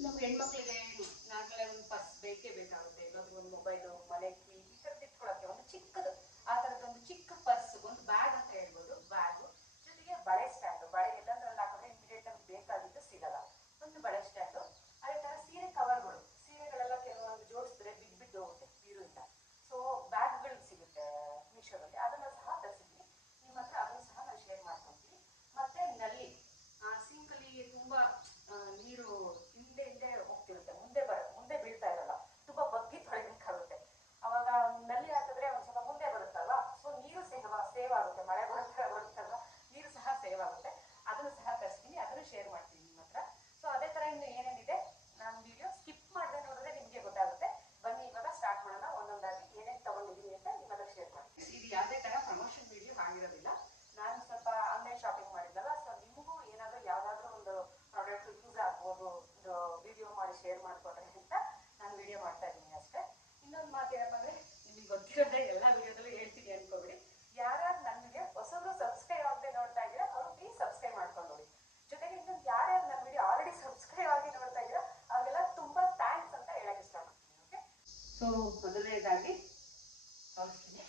ನಮ್ಮ ಹೆಣ್ಮಕ್ಳಿಗೆ ನಾಲ್ಕನೇ ಒಂದು ಪರ್ಸ್ ಬೇಕೇ ಬೇಕಾಗುತ್ತೆ. ಇಲ್ಲಾಂದ್ರೆ ಒಂದು ಮೊಬೈಲು, ಮನೆ ಕೀ ಈ ಥರದ್ದು ಇಟ್ಕೊಳ್ಳೋಕ್ಕೆ ಒಂದು ಚಿಕ್ಕದು ಆ ಥರದ್ದೊಂದು ಚಿಕ್ಕ ಪರ್ಸ್, ಒಂದು ಬ್ಯಾಗ್ ಅಂತ ಹೇಳ್ಬೋದು. ಬ್ಯಾಗು ಜೊತೆಗೆ ಬಳೆ ಸ್ಟ್ಯಾಂಡು. ಬಳೆ ಎಲ್ಲಂದ್ರಲ್ಲಿ ಹಾಕಿದ್ರೆ ಇಮಿಡಿಯೇಟ್ ಆಗಿ ಬೇಕಾಗಿದ್ದು ಸಿಗಲ್ಲ. ಒಂದು ಬಳೆ ಸ್ಟ್ಯಾಂಡು. ಅದೇ ಥರ ಸೀರೆ ಕವರ್ಗಳು. ಸೀರೆಗಳೆಲ್ಲ ಕೆಲವೊಂದು ಜೋಡಿಸಿದ್ರೆ ಬಿದ್ದು ಹೋಗುತ್ತೆ ಬೀರುತ್ತ. ಸೊ ಬ್ಯಾಗ್ಗಳು ಸಿಗುತ್ತೆ ಮೀಶೋದಲ್ಲಿ, ಅದನ್ನು ಸಹ ತರಿಸಿದ್ವಿ. ನಿಮ್ಮ ಹತ್ರ ಅದನ್ನು ಸಹ ನಾನು ಶೇರ್ ಮಾಡ್ಕೊತೀನಿ. ಮತ್ತು ನಲ್ಲಿ ಸಿಂಕಲ್ಲಿ ತುಂಬ ನೀರು ಹಿಂದೆ ಹಿಂದೆ ಹೋಗ್ತಿರುತ್ತೆ, ಮುಂದೆ ಬೀಳ್ತಾ ಇರಲ್ಲ, ತುಂಬ ಬಗ್ಗಿ ತೊಳಿಬೇಕಾಗುತ್ತೆ. ಅವಾಗ ನಲ್ಲಿ ಹಾಕಿದ್ರೆ ಒಂದು ಸ್ವಲ್ಪ ಮುಂದೆ ಬರುತ್ತಲ್ವಾ, ಸೊ ನೀರು ಸೇವ್ ಆಗುತ್ತೆ. ಮಳೆ ಬರುತ್ತಲ್ವ, ನೀರು ಸಹ ಸೇವ್ ಆಗುತ್ತೆ. ಅದನ್ನು ಸಹ ತರಿಸ್ತೀನಿ, ಅದನ್ನು ಶೇರ್ ಮಾಡ್ತೀನಿ ನಿಮ್ಮ ಹತ್ರ. ಸೊ ಅದೇ ಥರ ಇನ್ನು ಏನೇನಿದೆ ನಾನು ವಿಡಿಯೋ ಸ್ಕಿಪ್ ಮಾಡದೆ ನೋಡಿದ್ರೆ ನಿಮಗೆ ಗೊತ್ತಾಗುತ್ತೆ. ಬನ್ನಿ ಇವಾಗ ಸ್ಟಾರ್ಟ್ ಮಾಡೋಣ. ಒಂದೊಂದಾಗಿ ಏನೇನು ತೊಗೊಂಡಿದ್ದೀನಿ ಅಂತ ನಿಮ್ಮ ಹತ್ರ ಶೇರ್ ಮಾಡ್ತೀನಿ. ಇದು ಯಾವುದೇ ಥರ ಪ್ರಮೋಷನ್ ವಿಡಿಯೋ ಆಗಿರೋದಿಲ್ಲ. ನಾನು ಸ್ವಲ್ಪ ಆನ್ಲೈನ್ ಶಾಪಿಂಗ್ ಮಾಡಿದ್ದಲ್ಲ, ಸೊ ನಿಮಗೂ ಏನಾದರೂ ಯಾವುದಾದ್ರೂ ಒಂದು ಪ್ರಾಡಕ್ಟ್ ಯೂಸ್ ಆಗ್ಬೋದು, ಒಂದು ವಿಡಿಯೋ ಮಾಡಿ ಶೇರ್ ಮಾಡಿಕೊಟ್ರೆ ಅಂತ ನಾನು ವಿಡಿಯೋ ಮಾಡ್ತಾ ಇದ್ದೀನಿ ಅಷ್ಟೇ. ಇನ್ನೊಂದು ಮಾತು ಏನಪ್ಪ ಅಂದರೆ, ನಿಮಗೆ ಗೊತ್ತಿರೋದೇ ಎಲ್ಲ ವಿಡಿಯೋದಲ್ಲೂ ಹೇಳ್ತೀನಿ ಅನ್ಕೋಬಿಡಿ. ಯಾರ್ಯಾರು ನನಗೆ ಹೊಸಬ್ರು ಸಬ್ಸ್ಕ್ರೈಬ್ ಆಗದೆ ನೋಡ್ತಾ ಇದ್ದೀರಾ ಅವರು ಪ್ಲೀಸ್ ಸಬ್ಸ್ಕ್ರೈಬ್ ಮಾಡ್ಕೊಂಡು ನೋಡಿ. ಜೊತೆಗೆ ಇನ್ನೊಂದು ಯಾರ್ಯಾರು ನನ್ನ ವಿಡಿಯೋ ಆಲ್ರೆಡಿ ಸಬ್ಸ್ಕ್ರೈಬ್ ಆಗಿ ನೋಡ್ತಾ ಇದ್ದೀರಾ ಅವೆಲ್ಲ ತುಂಬ ಥ್ಯಾಂಕ್ಸ್ ಅಂತ ಹೇಳಕ್ಕೆ ಇಷ್ಟಪಡ್ತೀನಿ. ಓಕೆ, ಸೊ ಮೊದಲನೇದಾಗಿ ತೋರಿಸ್ತೀನಿ.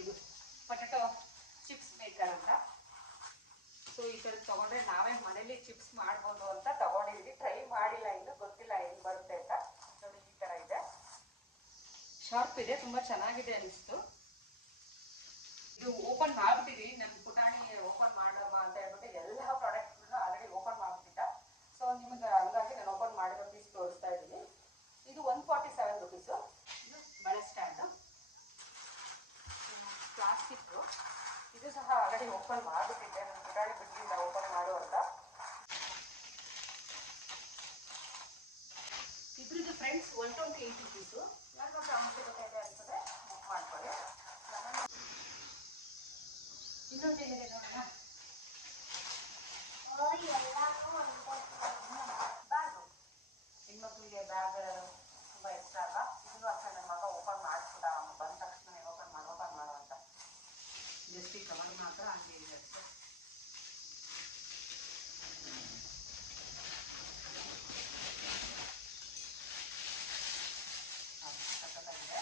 ಇದು ಪೊಟೆಟೊ ಚಿಪ್ಸ್ ಮೇಕರ್ ಅಂತ. ಸೊ ಈ ಥರ ತೊಗೊಂಡ್ರೆ ನಾವೇ ಮನೇಲಿ ಚಿಪ್ಸ್ ಮಾಡ್ಬೋದು ಅಂತ ತೊಗೊಂಡಿದ್ದೀವಿ. ಟ್ರೈ ಮಾಡಿಲ್ಲ, ಇನ್ನು ಗೊತ್ತಿಲ್ಲ ಏನು ಬರುತ್ತೆ ಅಂತ. ನೋಡಿ ಈ ಥರ ಇದೆ, ಶಾರ್ಪ್ ಇದೆ, ತುಂಬ ಚೆನ್ನಾಗಿದೆ ಅನಿಸ್ತು. ಇದು ಓಪನ್ ಮಾಡ್ಬಿಟ್ಟಿದ್ದೀವಿ. ನನ್ನ ಪುಟಾಣಿ ಓಪನ್ ಮಾಡಮ್ಮ ಅಂತ ಹೇಳ್ಬಿಟ್ಟು ಎಲ್ಲ ಪ್ರಾಡಕ್ಟ್ಗಳನ್ನ ಆಲ್ರೆಡಿ ಓಪನ್ ಮಾಡಿಬಿಟ್ಟಿದ್ದ. ಸೊ ನಿಮಗೆ ಹಂಗಾಗಿ ನಾನು ಓಪನ್ ಮಾಡಿರೋ ಪೀಸ್ ತೋರಿಸ್ತಾ ಇದ್ದೀನಿ. ಇದು 147 ರುಪೀಸು. ಇದು ಬಳೆ ಸ್ಟ್ಯಾಂಡು, ಪ್ಲಾಸ್ಟಿಕ್ಕು. ಇದು ಸಹ ಆಲ್ರೆಡಿ ಓಪನ್ ಮಾಡಿಬಿಟ್ಟಿದ್ದೆ, ನನ್ನ ಪುಟಾಣಿ ಬಿಟ್ಟಿಲ್ಲ ಓಪನ್ ಮಾಡು ಅಂತ. ಇದ್ರದ್ದು ಫ್ರೆಂಡ್ಸ್ 128 ರುಪೀಸು. ಯಾರಿಗಾದ್ರೂ ಅವಶ್ಯಕತೆ ಇದೆ ಅಂತಂದರೆ ಬುಕ್ ಮಾಡ್ಕೊಳ್ಳಿ. ಇನ್ನೊಂದೇನಿದೆ ನೋಡೋಣ. ಬ್ಯಾಗು, ಹೆಣ್ಮಕ್ಳಿಗೆ ಬ್ಯಾಗ್ ತುಂಬ ಇಷ್ಟ ಅಲ್ಲ. ಇದನ್ನು ಅಷ್ಟೇ ನನ್ನ ಮಗ ಓಪನ್ ಮಾಡಿಸ್ಬಿಟ್ಟ, ಬಂದ ತಕ್ಷಣ ಓಪನ್ ಮಾಡು ಅಂತ. ಜಸ್ಟ್ ಈ ಕವರ್ ಮಾತ್ರ ಹಂಗೆ ಇದೆ ಅಷ್ಟೇ. ಸಕ್ಕತ್ತಾಗಿದೆ,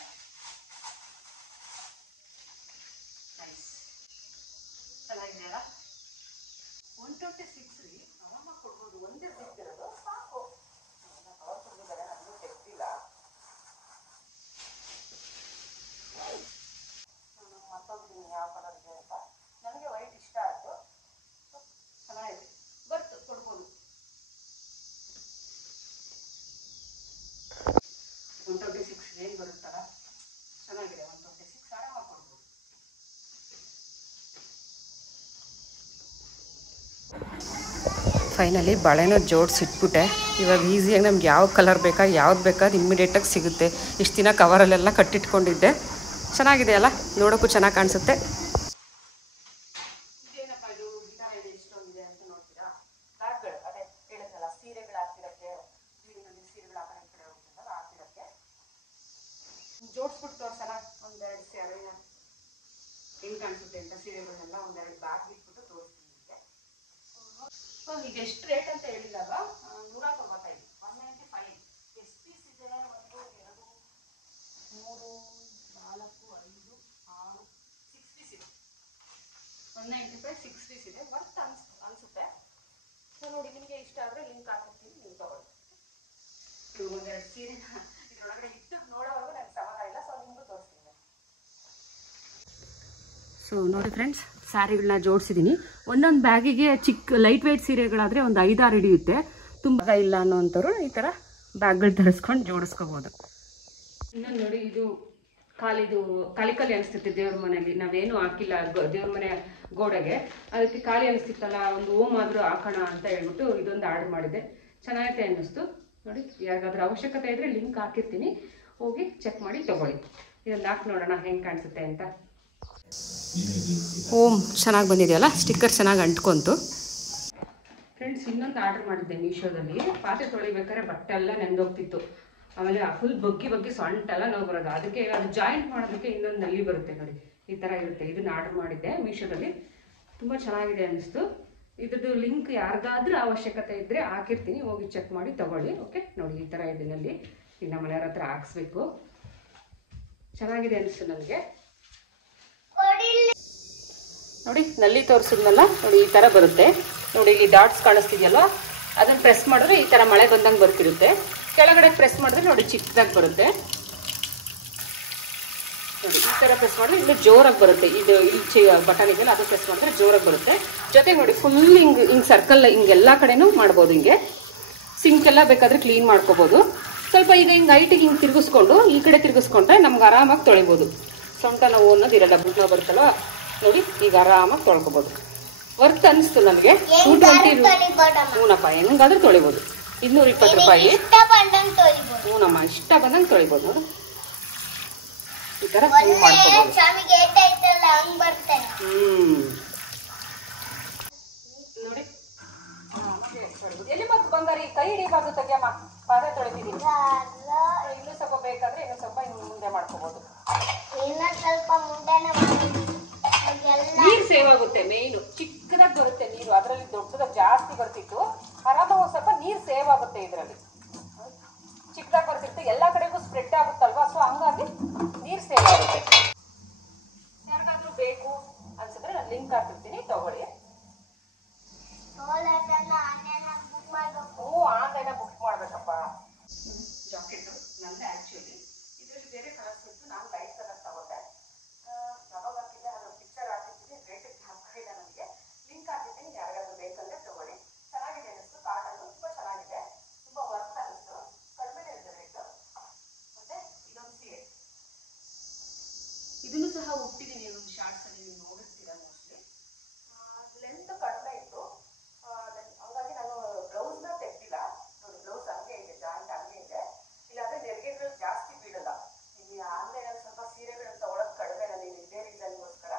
ನೈಸ್, ಚೆನ್ನಾಗಿದೆಯಲ್ಲ. 126 ರೀ, ಆರಾಮಾಗಿ ಕೊಡ್ಬೋದು. ಒಂದೇ ಸಿಗ್ತಿರೋದು ಸಾಕು. ಕವರ್ ಕೊಡ್ತಿದ್ದಾರೆ, ನನಗೂ ತೆಗ್ದಿಲ್ಲ. ನಾನು ಮತ್ತೊಂದು ಯಾವ ಕಲರ್ ಇದೆ ಅಂತ. ನನಗೆ ವೈಟ್ ಇಷ್ಟ ಆಯಿತು, ಚೆನ್ನಾಗಿದೆ, ಬರ್ತು ಕೊಡ್ಬೋದು. 126 ಏನು ಬರುತ್ತಲ್ಲ, ಚೆನ್ನಾಗಿದೆ. 126 ಆರಾಮಾಗಿ ಕೊಡ್ಬೋದು. ಫೈನಲಿ ಬಳೆನೂ ಜೋಡಿಸಿಟ್ಬಿಟ್ಟೆ. ಇವಾಗ ಈಸಿಯಾಗಿ ನಮ್ಗೆ ಯಾವ ಕಲರ್ ಬೇಕಾ, ಯಾವ್ದು ಬೇಕಾದ್ರೆ ಇಮ್ಮಿಡಿಯೇಟಾಗಿ ಸಿಗುತ್ತೆ. ಇಷ್ಟು ದಿನ ಕವರಲ್ಲೆಲ್ಲ ಕಟ್ಟಿಟ್ಕೊಂಡಿದ್ದೆ. ಚೆನ್ನಾಗಿದೆ ಅಲ್ಲ, ನೋಡೋಕ್ಕೂ ಚೆನ್ನಾಗಿ ಕಾಣಿಸುತ್ತೆ. ಇದೇನಪ್ಪ ಇದು ಈ ಥರ ಇದೆ, ಇಷ್ಟೊಂದಿದೆ ಅಂತ ನೋಡ್ತೀರಾ. ಬ್ಯಾಗ್ಗಳು, ಅದೇ ಹೇಳಿದ್ನಲ್ಲ, ಸೀರೆಗಳು ಹಾಕಿರೋಕ್ಕೆ, ಬೀರಿನಲ್ಲಿ ಸೀರೆಗಳು ಆ ಕಡೆ ಈ ಕಡೆ ಹೋಗ್ತಿದ್ದಲ್ಲ ಹಾಕಿರೋಕ್ಕೆ. ಜೋಡಿಸ್ಬಿಟ್ಟು ತೋರ್ಸಲ್ಲ, ಒಂದೆರಡು ಸೀರೆ ಹೆಂಗೆ ಕಾಣಿಸುತ್ತೆ ಅಂತ. ಸೀರೆಗಳನ್ನೆಲ್ಲ ಒಂದೆರಡು ಬ್ಯಾಗ್ ಇಟ್ಬಿಟ್ಟು ತೋರಿಸ್ತೀನಿ ನಿಮಗೆ. ಈಗ ಎಷ್ಟು ರೇಟ್ ಅಂತ ಹೇಳಿದಾಗ 195, 195. ಎಷ್ಟು ಪೀಸ್ ಇದೆ? 1, 2, 3, 4, 5, 6, 6 ಪೀಸ್ ಇದೆ. 195 6 ಪೀಸ್ ಇದೆ. ವರ್ತ್ ಅನಿಸುತ್ತೆ. ಸೊ ನೋಡಿ, ನಿಮಗೆ ಇಷ್ಟ ಆದರೆ ಲಿಂಕ್ ಹಾಕಿರ್ತೀನಿ, ನೀವು ತಗೊಳ್ಳಿ. ಒಂದೆರಡು ಸೀರೆ ಇದರೊಳಗಡೆ ಇಟ್ಟು ನೋಡೋವರೆಗೂ ನನಗೆ ಸಮಾಧಾನ ಇಲ್ಲ. ಸೊ ನಿಮಗೂ ತೋರಿಸ್ತೀನಿ. ಸೊ ನೋಡಿ ಫ್ರೆಂಡ್ಸ್, ಸ್ಯಾರಿಗಳನ್ನ ಜೋಡಿಸಿದ್ದೀನಿ. ಒಂದೊಂದು ಬ್ಯಾಗಿಗೆ ಚಿಕ್ಕ ಲೈಟ್ ವೆಯ್ಟ್ ಸೀರೆಗಳಾದರೆ ಒಂದು 5-6 ಹಿಡಿಯುತ್ತೆ. ತುಂಬ ಇಲ್ಲ ಅನ್ನೋವಂಥವ್ರು ಈ ಥರ ಬ್ಯಾಗ್ಗಳು ತರಿಸ್ಕೊಂಡು ಜೋಡಿಸ್ಕೋಬೋದು. ಇನ್ನೊಂದು ನೋಡಿ, ಇದು ಖಾಲಿ ಅನಿಸ್ತಿತ್ತು ದೇವ್ರ ಮನೆಯಲ್ಲಿ. ನಾವೇನು ಹಾಕಿಲ್ಲ ದೇವ್ರ ಮನೆ ಗೋಡೆಗೆ, ಅದಕ್ಕೆ ಖಾಲಿ ಅನಿಸ್ತಿತ್ತಲ್ಲ, ಒಂದು ಓಮ್ ಆದರೂ ಹಾಕೋಣ ಅಂತ ಹೇಳ್ಬಿಟ್ಟು ಇದೊಂದು ಆರ್ಡರ್ ಮಾಡಿದ್ದೆ. ಚೆನ್ನಾಗೈತೆ ಅನ್ನಿಸ್ತು. ನೋಡಿ, ಯಾರಿಗಾದ್ರೂ ಅವಶ್ಯಕತೆ ಇದ್ದರೆ ಲಿಂಕ್ ಹಾಕಿರ್ತೀನಿ, ಹೋಗಿ ಚೆಕ್ ಮಾಡಿ ತೊಗೊಳ್ಳಿ. ಇದೊಂದು ಹಾಕಿ ನೋಡೋಣ ಹೆಂಗೆ ಕಾಣಿಸುತ್ತೆ ಅಂತ. ಓಮ್ ಚೆನ್ನಾಗಿ ಬಂದಿದೆಯಲ್ಲ, ಸ್ಟಿಕ್ಕರ್ ಚೆನ್ನಾಗಿ ಅಂಟ್ಕೊಂತು. ಫ್ರೆಂಡ್ಸ್, ಇನ್ನೊಂದು ಆರ್ಡರ್ ಮಾಡಿದ್ದೆ ಮೀಶೋದಲ್ಲಿ. ಪಾತ್ರೆ ತೊಳಿಬೇಕಾದ್ರೆ ಬಟ್ಟೆ ಎಲ್ಲ ನೆಂದೋಗ್ತಿತ್ತು. ಆಮೇಲೆ ಫುಲ್ ಬಗ್ಗಿ ಸೊಂಟೆಲ್ಲ ನೋವು ಬರೋದು. ಅದಕ್ಕೆ ಅದು ಜಾಯಿಂಟ್ ಮಾಡೋದಕ್ಕೆ ಇನ್ನೊಂದು ನಲ್ಲಿ ಬರುತ್ತೆ ನೋಡಿ, ಈ ಥರ ಇರುತ್ತೆ. ಇದನ್ನು ಆರ್ಡರ್ ಮಾಡಿದ್ದೆ ಮೀಶೋದಲ್ಲಿ. ತುಂಬ ಚೆನ್ನಾಗಿದೆ ಅನ್ನಿಸ್ತು. ಇದ್ರದ್ದು ಲಿಂಕ್ ಯಾರಿಗಾದ್ರೂ ಅವಶ್ಯಕತೆ ಇದ್ದರೆ ಹಾಕಿರ್ತೀನಿ, ಹೋಗಿ ಚೆಕ್ ಮಾಡಿ ತಗೊಳ್ಳಿ. ಓಕೆ, ನೋಡಿ ಈ ಥರ ಇದನ್ನಲ್ಲಿ ಈಗ ನಮ್ಮ ಮನೆಯವ್ರ ಹತ್ರ ಹಾಕ್ಸ್ಬೇಕು. ಚೆನ್ನಾಗಿದೆ ಅನಿಸ್ತು ನನಗೆ. ನೋಡಿ ನಲ್ಲಿ ತೋರಿಸಿದ್ನಲ್ಲ, ನೋಡಿ ಈ ಥರ ಬರುತ್ತೆ. ನೋಡಿ ಇಲ್ಲಿ ಡಾಟ್ಸ್ ಕಾಣಿಸ್ತಿದೆಯಲ್ವ, ಅದನ್ನು ಪ್ರೆಸ್ ಮಾಡಿದ್ರೆ ಈ ಥರ ಮಳೆ ಬಂದಂಗೆ ಬರ್ತಿರುತ್ತೆ. ಕೆಳಗಡೆ ಪ್ರೆಸ್ ಮಾಡಿದ್ರೆ ನೋಡಿ ಚಿಕ್ಕದಾಗಿ ಬರುತ್ತೆ. ನೋಡಿ ಈ ಥರ ಪ್ರೆಸ್ ಮಾಡಿದ್ರೆ ಇನ್ನು ಜೋರಾಗಿ ಬರುತ್ತೆ. ಇದು ಇಲ್ಲಿ ಬಟನ್ ಇದೆಯಲ್ಲ, ಅದು ಪ್ರೆಸ್ ಮಾಡಿದ್ರೆ ಜೋರಾಗಿ ಬರುತ್ತೆ. ಜೊತೆಗೆ ನೋಡಿ ಫುಲ್ ಹಿಂಗೆ ಸರ್ಕಲ್ ಹಿಂಗೆಲ್ಲ ಕಡೆನೂ ಮಾಡ್ಬೋದು. ಹಿಂಗೆ ಸಿಂಕ್ ಎಲ್ಲ ಬೇಕಾದರೆ ಕ್ಲೀನ್ ಮಾಡ್ಕೋಬೋದು. ಸ್ವಲ್ಪ ಈಗ ಹಿಂಗೆ ಹೈಟಿಗೆ ಹಿಂಗೆ ತಿರುಗಿಸ್ಕೊಂಡು ಈ ಕಡೆ ತಿರುಗಿಸ್ಕೊಂಡ್ರೆ ನಮ್ಗೆ ಆರಾಮಾಗಿ ತೊಳಿಬೋದು. ಸೊಂಟ ನೋವು ಅನ್ನೋದು ಇರಲ್ಲ, ಬುಟ್ ನೋವು ಬರುತ್ತಲ್ವ, ನೋಡಿ ಈಗ ಆರಾಮಾಗಿ ತೊಳ್ಕೊಬೋದು. ವರ್ತ್ ಅನಿಸ್ತು ನನಗೆ. 220 ಹೂನಪ್ಪ, ಹೆಂಗಾದ್ರೂ ತೊಳಿಬೋದು. 220 ರೂಪಾಯಿ. ಹೂನಮ್ಮ, ಇಷ್ಟ ಬಂದಂಗೆ ತೊಳಿಬೋದು. ನೋಡು ಈ ಥರ ಮಾಡ್ಕೋಬೋದು. ನೋಡಿ ಎಲ್ಲಿ ಬಂದು ಬಂಗಾರಿ ಕೈ ಹಿಡಿಬಾರ್ದು, ತೆಗಿಯಮ್ಮ. ಪಾದ ತೊಳಿತಿದ್ದೀನಿ. ಇನ್ನೂ ಸ್ವಲ್ಪ ಬೇಕಾದ್ರೆ ಇನ್ನೂ ಸ್ವಲ್ಪ ಮುಂದೆ ಮಾಡ್ಕೋಬೋದು. ನೀರು ಸೇವ್ ಆಗುತ್ತೆ. ಮೇಯ್ನು ಚಿಕ್ಕದಾಗಿ ಬರುತ್ತೆ ನೀರು, ಅದರಲ್ಲಿ ದೊಡ್ಡದಾಗಿ ಜಾಸ್ತಿ ಬರ್ತಿತ್ತು. ಆರಾಮಾಗಿ ಒಂದು ಸ್ವಲ್ಪ ನೀರು ಸೇವ್ ಆಗುತ್ತೆ. ಇದರಲ್ಲಿ ಚಿಕ್ಕದಾಗಿ ಬರ್ತಿತ್ತು, ಎಲ್ಲ ಕಡೆಗೂ ಸ್ಪ್ರೆಡ್ ಆಗುತ್ತಲ್ವಾ, ಸೊ ಹಂಗಾಗಿ ನೀರು ಸೇವ್ ಆಗುತ್ತೆ. ಯಾರಿಗಾದ್ರೂ ಬೇಕು ಅನ್ಸಿದ್ರೆ ನಾನು ಲಿಂಕ್ ಹಾಕಿರ್ತೀನಿ, ತಗೊಳ್ಳಿ. ಆನ್ಲೈನ್ ಬುಕ್ ಮಾಡ್ಬೇಕಪ್ಪ. ಜಾಕೆಟ್ ನಂದೇ ಆಕ್ಚುಲಿ. ಇದರಲ್ಲಿ ಬೇರೆ ಕಲರ್ಸ್ ಇತ್ತು, ನಾನು ಲೈಟ್ ಕಲರ್ ತಗೊಂಡೆ. ಯಾವಾಗ ಹಾಕಿದ್ದೆ ಅದು ಪಿಕ್ಚರ್ ಹಾಕಿರ್ತೀನಿ, ರೇಟಿಗೆ ಹಾಕಿಲ್ಲ. ನನಗೆ ಲಿಂಕ್ ಹಾಕಿರ್ತೀನಿ, ಯಾರಿಗಾದ್ರೂ ಬೇಕಂದ್ರೆ ತಗೊಳ್ಳಿ. ಚೆನ್ನಾಗಿದೆ ಅನಿಸ್ತು. ಕಾಟನ್ ತುಂಬ ಚೆನ್ನಾಗಿದೆ, ತುಂಬ ವರ್ತ್ ಅನಿಸ್ತು. ಕಡಿಮೆ ಇದೆ ರೇಟು. ಮತ್ತೆ ಇದೊಂದು ಸೀರೆ, ಇದನ್ನು ಸಹ ಉಟ್ಟಿದ್ದೀನಿ ಒಂದು ಶಾರ್ಟ್ಸಲ್ಲಿ, ನೀವು ನೋಡಿರ್ತೀರ ಮೋಸ್ಟ್ಲಿ. ಲೆಂತ್ ಕಡಿಮೆ ಇತ್ತು, ಹಂಗಾಗಿ ನಾನು ಬ್ಲೌಸ್ನ ತೆಗ್ದಿಲ್ಲ. ನೋಡಿ ಬ್ಲೌಸ್ ಹಂಗೆ ಇದೆ, ಜಾಯಿಂಟ್ ಹಂಗೆ ಇದೆ. ಇಲ್ಲಾಂದರೆ ನೆರಿಗೆಗಳು ಜಾಸ್ತಿ ಬೀಳಲ್ಲ. ಇಲ್ಲಿ ಆನ್ಲೈನಲ್ಲಿ ಸ್ವಲ್ಪ ಸೀರೆಗಳನ್ನು ತಗೊಳ್ಳೋದು ಕಡಿಮೆ ನನಗೆ, ಇದೇ ರೀಸನ್ಗೋಸ್ಕರ.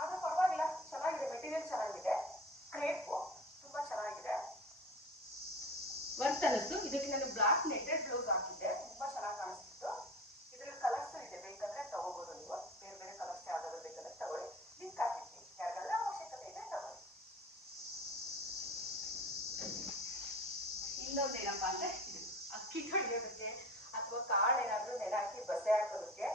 ಆದರೂ ಪರವಾಗಿಲ್ಲ, ಚೆನ್ನಾಗಿದೆ. ಮೆಟೀರಿಯಲ್ ಚೆನ್ನಾಗಿದೆ, ಕ್ರೇಪು ತುಂಬ ಚೆನ್ನಾಗಿದೆ, ವರ್ತ್ ಅನ್ನಿಸ್ತು. ಇದಕ್ಕೆ ನಾನು ಬ್ಲಾಕ್ ನೆಟ್ಟೆಡ್ ಬ್ಲೌಸ್ ಹಾಕಿದ್ದೆ, ತುಂಬ ಚೆನ್ನಾಗಿ ಕಾಣಿಸ್ತಿತ್ತು. ಇದರಲ್ಲಿ ಕಲರ್ಸ್ ಇದೆ, ಬೇಕಾದರೆ ತಗೋಬೋದು ನೀವು. ಬೇರೆ ಬೇರೆ ಕಲರ್ಸ್ ಯಾವ್ದಾದ್ರು ಬೇಕಾದ್ರೆ ತಗೊಳ್ಳಿ. ಲಿಂಕ್ ಹಾಕಿರ್ತೀನಿ, ಯಾರಿಗಾದ್ರೂ ಅವಶ್ಯಕತೆ ಇದೆ ತಗೊಳ್ಳಿ. ಇನ್ನೊಂದೇನಪ್ಪ ಅಂದರೆ ಅಕ್ಕಿ ತೊಳೆಯೋದಕ್ಕೆ ಅಥವಾ ಕಾಳು ಏನಾದರೂ ನೆನೆ ಹಾಕಿ ಬಸೆ ಹಾಕೋದಕ್ಕೆ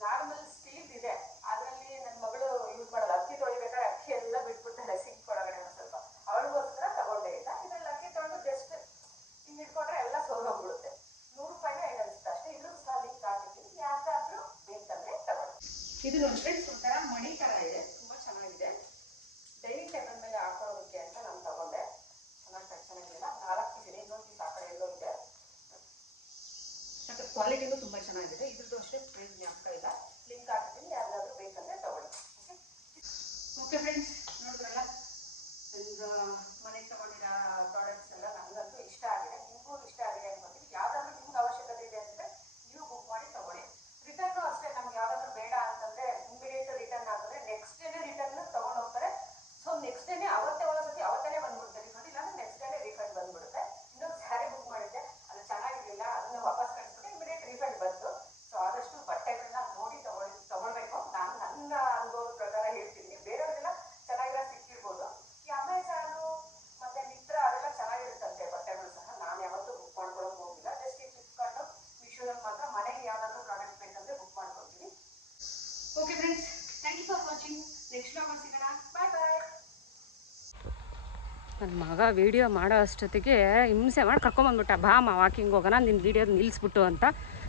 ನಾರ್ಮಲ್ ಸ್ಟೀಲ್ ಇದೆ. ಅದರಲ್ಲಿ ನನ್ನ ಮಗಳು ಯೂಸ್ ಮಾಡೋದು. ಅಕ್ಕಿ ತೊಳಿಬೇಕಾದ್ರೆ ಅಕ್ಕಿ ಎಲ್ಲ ಬಿಟ್ಬಿಡ್ತಾಳೆ ಸಿಂಕ್ ಒಳಗಡೆ. ಒಂದು ಸ್ವಲ್ಪ ಅವಳಿಗೋಸ್ಕರ ತಗೊಂಡೇ ಇಲ್ಲ. ಇದರಲ್ಲಿ ಅಕ್ಕಿ ತೊಳೆದು ಜಸ್ಟ್ ಹಿಂಗೆ ಇಟ್ಕೊಂಡ್ರೆ ಎಲ್ಲ ಸೋಲೋಗ್ಬಿಡುತ್ತೆ. 100 ರೂಪಾಯಿನ ಏನು ಅನಿಸುತ್ತೆ ಅಷ್ಟೇ. ಇದ್ರೂ ಸಹ ಲಿಂಕ್ ಹಾಕಿರ್ತೀನಿ, ಯಾರಿಗಾದ್ರೂ ಬೇಕಂದ್ರೆ ತಗೊಳ್ಳಿ. ಇದು ನೋಡಿ ಫ್ರೆಂಡ್ಸ್, ಒಂಥರ ಮಣಿ ಥರ ಇದೆ, ತುಂಬ ಚೆನ್ನಾಗಿದೆ. ಡೈನಿಂಗ್ ಟೇಬಲ್ ಮೇಲೆ ಹಾಕೊಳ್ಳೋದಕ್ಕೆ ಅಂತ ನಾನು ತಗೊಂಡೆ. ಚೆನ್ನಾಗಿಲ್ಲ, 4 ಪೀಸ್ ಇದೆ. ಇನ್ನೊಂದು ಪೀಸ್ ಆ ಕಡೆ ಎಲ್ಲೋ ಇದೆ. ಮತ್ತು ಕ್ವಾಲಿಟಿನೂ ತುಂಬ ಚೆನ್ನಾಗಿದೆ. ಇದ್ರದ್ದು ಅಷ್ಟೇ ಪ್ರೈಸ್ ಜ್ಞಾಪಕ ಇಲ್ಲ. ಲಿಂಕ್ ಹಾಕ್ತೀನಿ, ಯಾರಿಗಾದ್ರೂ ಬೇಕಂದ್ರೆ ತಗೊಳ್ಳಿ. ಓಕೆ ಫ್ರೆಂಡ್ಸ್, ನೋಡಿದ್ರಲ್ಲ ಒಂದು ಮನೆಗೆ ತಗೊಂಡಿರೋ ಪ್ರಾಡಕ್ಟ್ಸ್ ಎಲ್ಲ ನನಗಂತೂ ಇಷ್ಟ ಆಗಿದೆ. ನಿಮಗೂ ಇಷ್ಟ ಆಗಿದೆ ಅನ್ಕೋತೀನಿ. ಯಾವುದಾದ್ರೂ ನಿಮ್ಗೆ ಅವಶ್ಯಕತೆ ಇದೆ ಅಂದರೆ ನೀವು ಬುಕ್ ಮಾಡಿ ತಗೊಳ್ಳಿ. ರಿಟರ್ನು ಅಷ್ಟೇ, ನಮ್ಗೆ ಯಾವುದಾದ್ರೂ ಬೇಡ ಅಂತಂದರೆ ಇಮಿಡಿಯೇಟ್ ರಿಟರ್ನ್ ಆಗಿದ್ರೆ ನೆಕ್ಸ್ಟ್ ಡೇನೇ ರಿಟರ್ನ್ ತೊಗೊಂಡು ಹೋಗ್ತಾರೆ. ಸೊ ನೆಕ್ಸ್ಟ್ ಡೇನೇ ಅವತ್ತೇ ಒಂದೊಂದ್ಸತಿ ಅವತ್ತೇ ಬಂದ್ಬಿಡ್ತಾರೆ. ಇಲ್ಲಾಂದ್ರೆ ನೆಕ್ಸ್ಟ್ ಡೇನೇ ರೀಫಂಡ್ ಬಂದ್ಬಿಡುತ್ತೆ. ಇನ್ನೊಂದು ಸ್ಯಾರಿ ಬುಕ್ ಮಾಡಿದ್ದೆ, ಅದು ಚೆನ್ನಾಗಿರಲಿಲ್ಲ, ಅದನ್ನು ವಾಪಸ್ ಕಳಿಸ್ಬಿಟ್ಟು ಇಮಿಡಿಯೇಟ್ ರೀಫಂಡ್ ಬಂತು. ಸೊ ಆದಷ್ಟು ಬಟ್ಟೆಗಳನ್ನ ನೋಡಿ ತಗೊಳ್ಬೇಕು. ನಾನು ನನ್ನ ಅನುಭವದ ಪ್ರಕಾರ ಹೇಳ್ತೀನಿ. ಬೇರೆಯವ್ರಿಗೆಲ್ಲ ಚೆನ್ನಾಗಿರೋ ಸಿಕ್ಕಿರ್ಬೋದು. ಈ ಅಮೆಜಾನು ಮತ್ತು ಮಿತ್ರ ಅದೆಲ್ಲ ಚೆನ್ನಾಗಿರುತ್ತಂತೆ ಬಟ್ಟೆಗಳು ಸಹ. ನಾನು ಯಾವತ್ತೂ ಬುಕ್ ಮಾಡ್ಕೊಳ್ಳೋಕೆ ಹೋಗಿಲ್ಲ. ಜಸ್ಟ್ ಈ ಫ್ಲಿಪ್ಕಾರ್ಟು, ಮೀಶೋದಲ್ಲಿ ಮಾತ್ರ ಮನೆಗೆ ಯಾವುದಾದ್ರೂ ಪ್ರಾಡಕ್ಟ್ ಬೇಕಂದ್ರೆ ಬುಕ್ ಮಾಡ್ಕೊಳ್ತೀನಿ. Okay friends, thank you for watching. Next vlog ಸಿಗೋಣ. ಬಾಯ್ ಬಾಯ್. ನನ್ನ ಮಗ ವೀಡಿಯೋ ಮಾಡೋ ಅಷ್ಟೊತ್ತಿಗೆ ಹಿಂಸೆ ಮಾಡಿ ಕರ್ಕೊಂಬಂದ್ಬಿಟ್ಟ. ಬಾ ವಾಕಿಂಗ್ ಹೋಗೋಣ, ನಿನ್ನ ವೀಡಿಯೋದು ನಿಲ್ಲಿಸ್ಬಿಟ್ಟು ಅಂತ.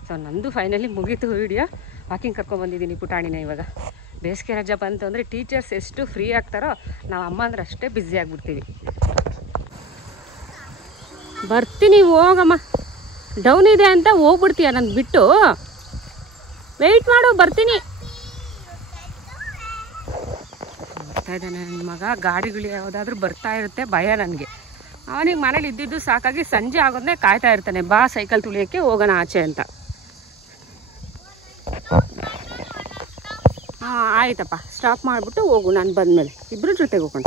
ಸೊ ನಂದು ಫೈನಲಿ ಮುಗೀತು ವೀಡಿಯೋ. ವಾಕಿಂಗ್ ಕರ್ಕೊಂಬಂದಿದ್ದೀನಿ ಪುಟಾಣಿನ. ಇವಾಗ ಬೇಸಿಗೆ ರಜೆ ಬಂತು ಅಂದರೆ ಟೀಚರ್ಸ್ ಎಷ್ಟು ಫ್ರೀ ಆಗ್ತಾರೋ, ನಾವು ಅಮ್ಮ ಅಂದ್ರೆ ಅಷ್ಟೇ ಬ್ಯುಸಿ ಆಗಿಬಿಡ್ತೀವಿ. ಬರ್ತೀನಿ ಹೋಗಮ್ಮ. ಡೌನ್ ಇದೆ ಅಂತ ಹೋಗ್ಬಿಡ್ತೀಯ ನನ್ನ ಬಿಟ್ಟು. ವೆಯ್ಟ್ ಮಾಡು, ಬರ್ತೀನಿ. ಬರ್ತಾ ಇದ್ದಾನೆ ನನ್ನ ಮಗ. ಗಾಡಿಗಳು ಯಾವುದಾದ್ರೂ ಬರ್ತಾ ಇರುತ್ತೆ, ಭಯ ನನಗೆ. ಅವನಿಗೆ ಮನೇಲಿ ಇದ್ದಿದ್ದು ಸಾಕಾಗಿ ಸಂಜೆ ಆಗೋದನ್ನೇ ಕಾಯ್ತಾ ಇರ್ತಾನೆ. ಬಾ ಸೈಕಲ್ ತುಳಿಯೋಕ್ಕೆ ಹೋಗೋಣ ಆಚೆ ಅಂತ. ಹಾಂ ಆಯ್ತಪ್ಪ, ಸ್ಟಾಪ್ ಮಾಡಿಬಿಟ್ಟು ಹೋಗು, ನಾನು ಬಂದಮೇಲೆ ಇಬ್ಬರು ಜೊತೆಗೆ ಹೋಗೋಣ.